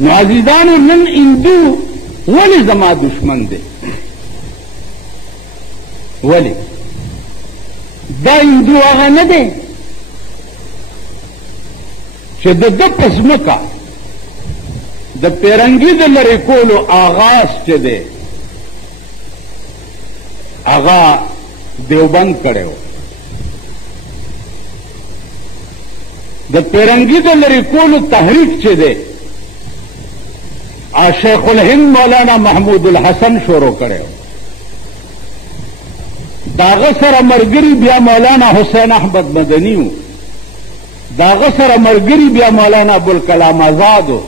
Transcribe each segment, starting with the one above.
نو عزیزانو نن هندو ولې زما دشمن دی؟ ولې؟ دا هندو هغه نه دی چې د ده په ځمکه د پیرنګي د لرې کولو آغاز چې دی هغه دیوبند کړی و. د پیرنګي د لرې کولو تحریک چې دی شیخ الهند مولانا محمود الحسن شروع کړی و. داغه سره ملګري بیا مولانا حسین احمد مدني و. داغه سره ملګري بیا مولانا ابوالکلام آزاد و.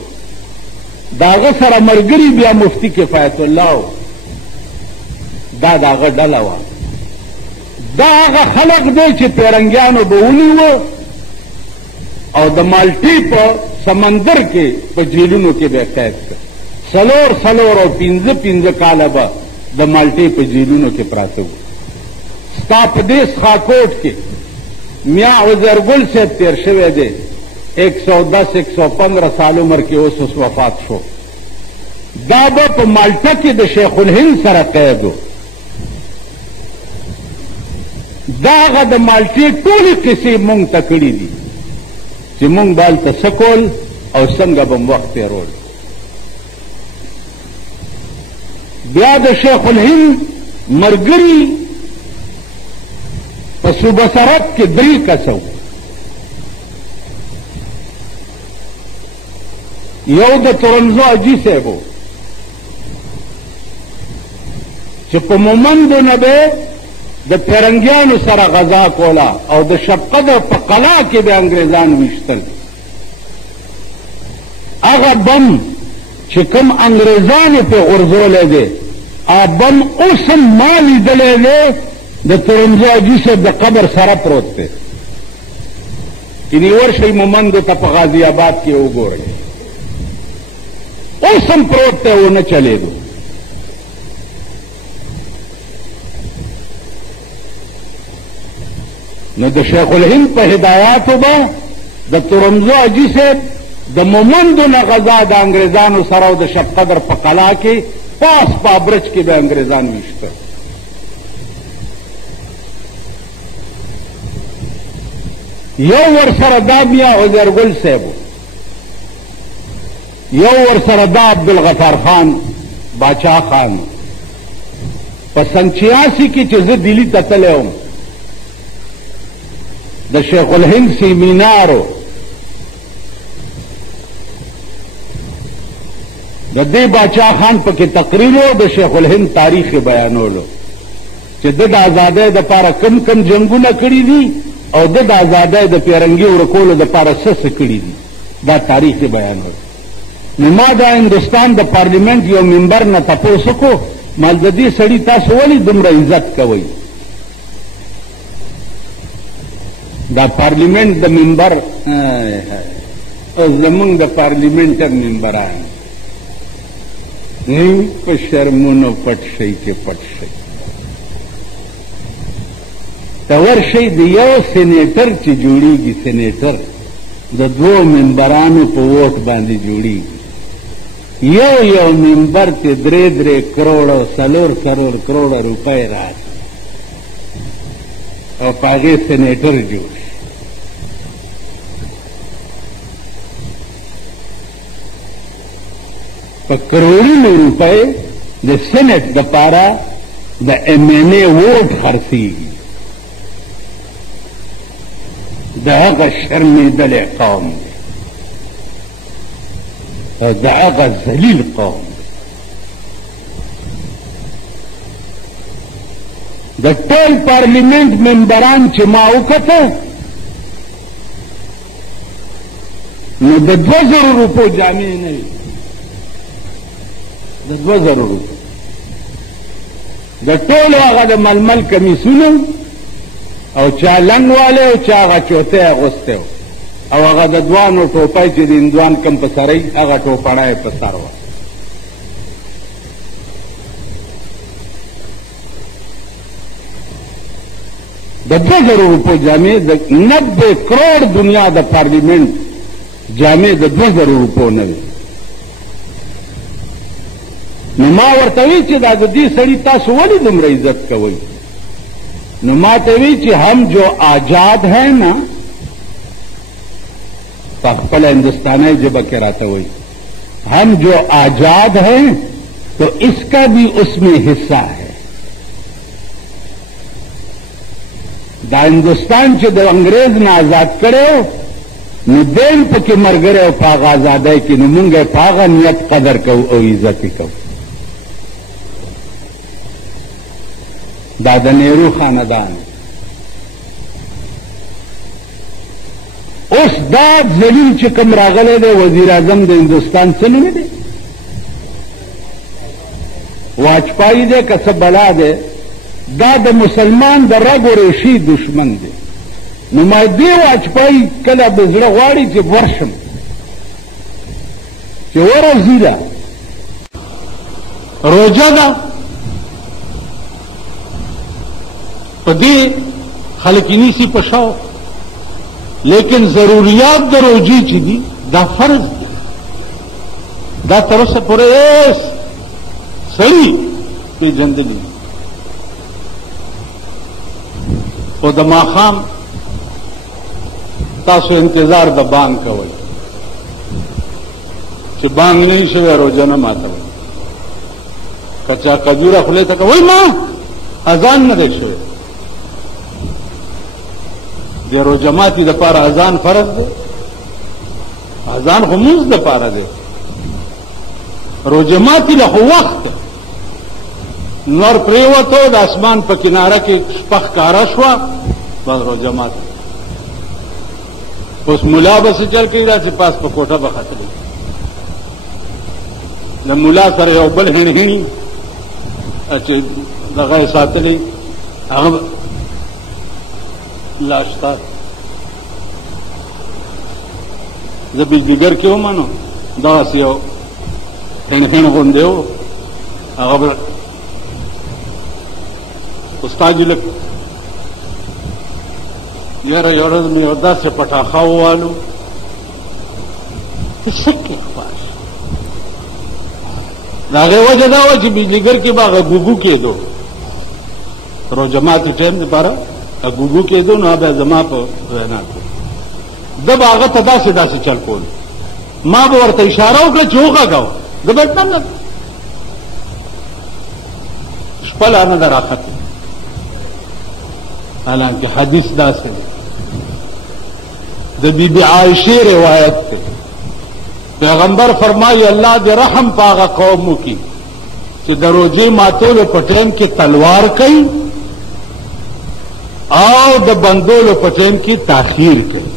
داغه سره ملګري بیا مفتی کفایت الله و. دا داغه ډله وه. دا هغه خلق دی چې پیرنګیانو به ونیوه او د مالټې په سمندر کې په جیلونو کې به یې قید کړ. څلور او پنځه کاله به د مالټې په جیلونو کې پراته وو. ستا په دې سخاکوټ کې میاں عزیرګل صاحب تیر شوی دی 110-115 سال عمر کې اوس وفات شو. دا به په مالټه کې د شیخ الهند سره قید و. دا هغه د مالټې ټولې قصې مونږ ته کړي دي چې مونږ به هلته څه کول او څنګه به م وخت تېرول. بیا د شیخ الهند ملګري په صوبه سرحد کې 3 کسه وو. یو د تورنزو حاجي صاحب و چې په مومندو نه به د پیرنګیانو سره غذا کوله او د شب قدر په قلا کې به انګریزان ویشتل. هغه بم چې کوم انګریزانو پې غورځولی دی هغه بم اوس هم ما لیدلی دی د تورنزو حاجي صاحب د قبر سره پروت دی. یعنې ورشئ مومندو ته په غازي آباد کې وګورئ اوس هم پروت دی ونه چلېدو. نو د شیخ الهند په هدایاتو به د تورنزو حاجي صاحب د مومندو نه غذا د انګریزانو سره او د شب قدر په قلا کې پاس په برج کې به انګریزان ویشته. یو ورسره دا میاں عزیرګل صاحب یو ورسره دا عبدالغفار خان باچا خان. په سن 86 کې چې زه دلی ته تللی وم د شیخ الهند سیمینارو د دې باچا خان پکې تقریر و د شیخ الهند تاریخ بیانولو چې د آزادۍ دپاره کم جنګونه کړي دي او د آزادۍ د پیرنګي ورکولو دپاره څه کړي دي دا تاریخ بیانولو. نو ما دا هندوستان د پارلیمنت یو ممبر نه تپوس وکړو مال د دې سړي تاسو ولې دومره عزت کوئ؟ دا پارلیمنت د ممبر او زمونږ د پارلیمنت ممبران په شرمونو پټ شئ چې پټ شئ. ته ورشئ د یو سینیټر چې جوړیږي سینیټر د 2 ممبرانو په ووټ باندې جوړیږي. یو ممبر ته 3 کروڑ او 4 کروڑ روپۍ راځي او په هغې سینیټر جوړ شي. په کروڑونو روپۍ د سینټ دپاره د MNA ووټ خرڅېږي. د هغه شرمېدلی قوم دی او د هغه ذلیل قوم دی. د ټول پارلیمنت ممبران چې ما وکته نو د 2000 روپو جامې نه وي د 2000 روپو د ټولو هغه د ململ کمیسونو او چا لنګ والی او چا هغه چوتی اغوستی او هغه د دوانو ټوپی چې د هندوان کم په سرۍ هغه ټوپړه یې په سر وه. د 2000 روپو جامې د 90 کروڑ دنیا د پارلیمنت جامې د 2000 روپو نه وي نو ما ورته وی چې دا د دې سړي تاسو ولې دومره عزت کوئ؟ نو ما ته وی چې ہم جو آزاد ہیں نا، په خپله ہندوستانی ژبه کې راته وی، ہم جو آزاد ہیں تو اس کا بھی اس میں حصہ ہے. دا ہندوستان چې د انګریز نه آزاد کړی نو دیم پکې ملګری او په هغه ازادۍ کې، نو مونږ یې په هغه نیت قدر کوو او عزت یې کوو. دا د نهرو خاندان. اوس دا ذلیل چې کوم راغلی دی وزیر اعظم د هندوستان څه نومې دی؟ واجپائی دی که څه بلا دی؟ دا د مسلمان د رګ و ریشې دشمن دی. نو ما دې واجپائی کله د زړه غواړي چې ورشم، چې ورځي ده روژه ده، په دې خلک یې نیسي په شوق، لیکن ضروریات د روژې چې دي دا فرض دي. دا تر اوسه پورې هېڅ سړي پېژندلي او د ماښام تاسو انتظار د بانګ کوئ چې بانګ نه وي شوی روژه نه ماتوئ. که چا کجوره خولې ته کوئ ما اذان نه دی شوی، د روژه ماتي دپاره اذان فرض دی؟ اذان خو مونځ دپاره دی، روژه ماتي له خو وخت نور پریوتو د اسمان په کناره کې شپه ښکاره شوه بس روژه ماته. اوس ملا به څه چل کوي داسې پاس په کوټه به ختلی، د ملا سره یو بل هڼهڼي چې دغه یې ساتلی هغه لاشته. زه بجلیګر کې وم نو دغسې یو هڼهڼ غوندې و، هغه به استاد لک یاره یو ورځ مې یو داسې پټاخه ووالو سکې خواش. د هغې وجه دا وه چې بجلیګر کې به هغه ګوګو کېدو، روژه ماتي ټایم دپاره ګوګو کېدو، نو بیا زما په وینا کې ده به هغه ته داسې داسې چل کول، ما به ورته اشاره وکړه چې وغږوه، ده به ټم نه شپه لا نه ده راختې. حالانکه حدیث داسې دی، د بی بی عائشې روایت دی، پیغمبر فرمایي الله دې رحم په هغه قوم وکړي چې د روژې ماتولو په ټایم کې تلوار کوي او د بندولو په ټایم کې تاخیر کوي.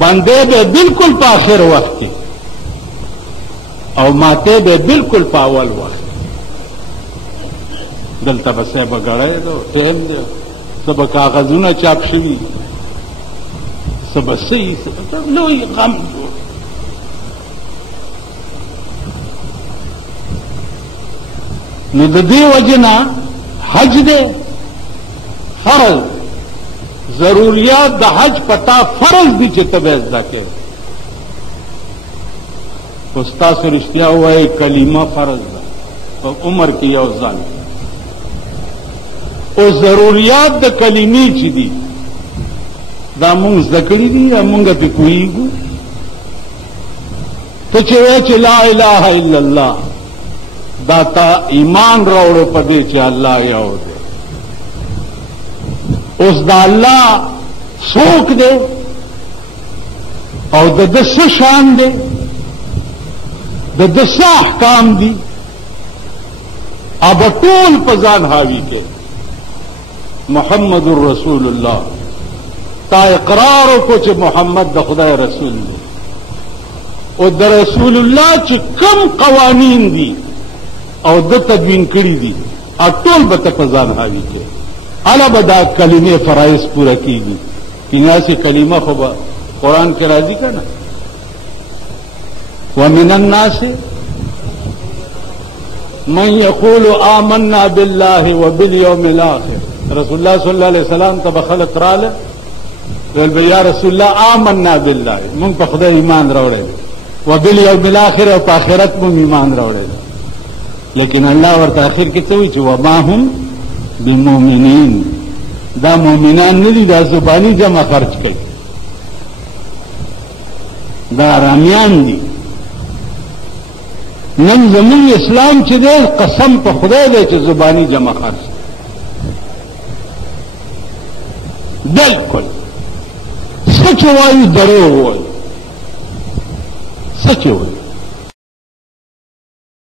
بندې به بالکل په آخر وخت کې او ماته به بالکل په اول وخت. دلته به صاحب غړی دو ټایم دی، څه به کاغذونه چاپ شوي، څه به څه لوی غم جوړ. نو د دې وجې نه حج دی فرض، ضروریات د حج پتا فرض دي چې ته به زده کوې. اوس تاسو رښتیا ووایئ کلمه فرض ده په عمر کې یو ځل، او ضروریات د کلمې چې دي دا مونږ زده کړي دي یا مونږ پې پوهېږو؟ ته چې وایې چې لا اله الا الله دا تا ایمان راوړو په دې چې الله یو دی. اوس دا الله څوک دی او د ده څه شان دی، د ده څه احکام دي، اب ټول په ځان حاوي کې. محمد رسول الله تا اقرار وکړو چې محمد د خدای رسول دی، او د رسول الله چې کم قوانین دي او د تدوین کړي دي ټول به ته په ځان حاوي کې. الا به دا کلمې فرایض پوره کېږي. اناسي کلمه خو به قرآن کې راځي که نه؟ ومن الناس من یقول آمنا بالله وبالیوم الاخر. رسول الله صلی الله علیه وسلم ته به خلق راله ویل به یا رسول الله آمنا بالله، مونږ په خدای ایمان راوړی. وبالیوم الاخر او په آخرت مو ایمان راوړی لیکن الله ورته آخر کې څه وایي چې وما هم بمؤمنین دا مؤمنان نه دي دا زبانی جمع خرج کوي دا رامیان دي نن زمون اسلام چې دی قسم په خدای دی چې زبانی جمع خرج بالکل سچ وایي دروغ وایي سچ وایي